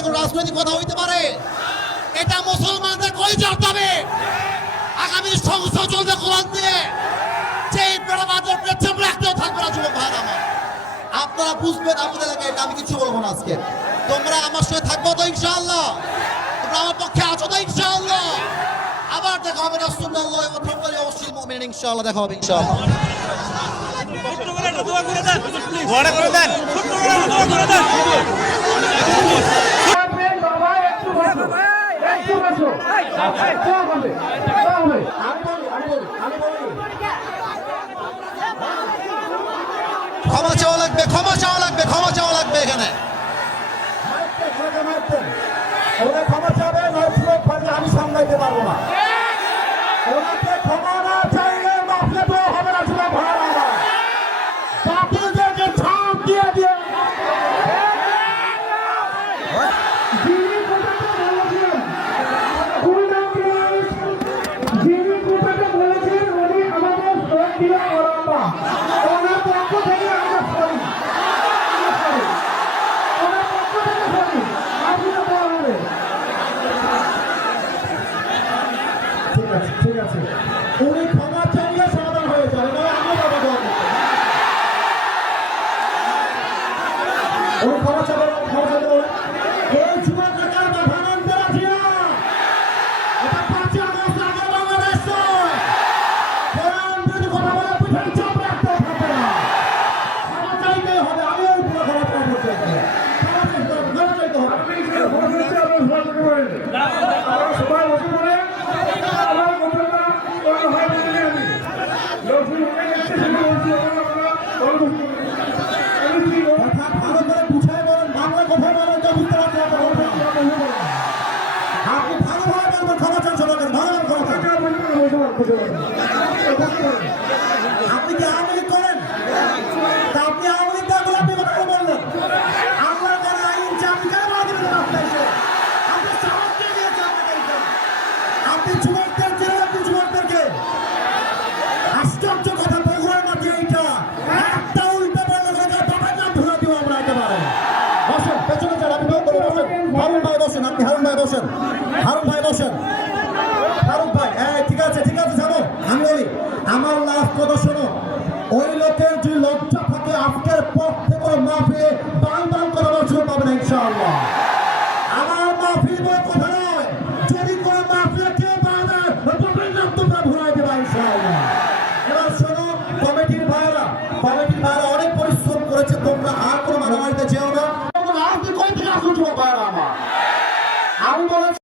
মধ্যে কোনো রাজনৈতিক কথা হইতে পারে? এটা মুসলমানদের কই হবে আগামী সংসদ চলবে কোরআন দিয়ে। যে বেড়াবাদের পেছন রাখতেও থাকবে না যুবক ভাই আমার। আপনারা বুঝবেন আপনাদের এলাকায় এটা আমি কিছু বলব না আজকে। তোমরা আমার সঙ্গে থাকব তো ইনশাআল্লাহ। তোমরা আমার পক্ষে আছো তো ইনশাআল্লাহ। আবার দেখা হবে রাসূলুল্লাহ ওয়া তাআলা অবশ্যই মুমিন ইনশাআল্লাহ দেখা হবে ইনশাআল্লাহ। ঘরে করে দেন। থাকবেন বাবা একটু বসো একটু বসো আচ্ছা হবে হবে আমি বলি আমি বলি আমি বলি ক্ষমা চাওয়া লাগবে, ক্ষমা চাওয়া লাগবে, ক্ষমা চাওয়া লাগবে এখানে। ক্ষমা চাবে আমি সামলাইতে পারব না ওনাকে ক্ষমা না চাইলে মাফলে তো হবে না শুনে ভাড়া না বাকিদেরকে ছাপ দিয়ে দিয়ে যিনি কথাটা বলেছেন, যিনি কথাটা বলেছেন উনি আমাদের শ্রদ্ধেয় ওরাম্বা ওনার পক্ষ থেকে আমরা ঠিক আছে ঠিক আছে। উনি ক্ষমা চাইলে সমাধান হয়ে যাবে, নয় আমি বাবা দেওয়া উনি ক্ষমা চাইবে ক্ষমা বলে এই বাধা মানতে রাজি না এটা পাঁচই আগস্ট আগে বাংলাদেশ নয় কোরআন বিরোধী কথা বলে পিঠে চাপ রাখতে থাকবে না ক্ষমা চাইতে হবে আমি ওই পুরো ক্ষমা চাইতে হবে ক্ষমা চাইতে হবে ক্ষমা চাইতে হবে আমরা সবাই বসে পড়ে আমার কথাটা অন্য হয় বলে আমি লক্ষ্মী হয়ে গেছে সেটা বলছি আমরা অল্প আমি কি বলব? কথা ভালো করে বুঝাই বলেন বাংলা কথায় বলেন তো বুঝতে পারছি না তখন তো আমরা বলব না। আপনি ভালোভাবে বলবেন ক্ষমা চান সবাইকে ভালোভাবে ক্ষমা চান। টাকা বলতে হবে, বলতে হবে, বলতে হবে। এটা বলতে হবে। আপনি কি আওয়ামী লীগ করেন আপনি আওয়ামী লীগ করে আপনি কথা বললেন আল্লাহ করে আইন আপনি কেন বলা দিবেন? আপনি দিয়েছে আপনি যুবকদের বসেন। হারুন ভাই বসেন, আপনি হারুন ভাই বসেন। হারুন ভাই বসেন। ফারুক ভাই হ্যাঁ ঠিক আছে ঠিক আছে, যাব। আমি বলি, আমার লাভ কথা শোনো। ওই লোকের যদি লজ্জা থাকে, আজকের পর থেকে মাফিয়ে বাল বাল করানোর সুযোগ পাবেন ইনশাআল্লাহ। আমার মাফি বলে কথা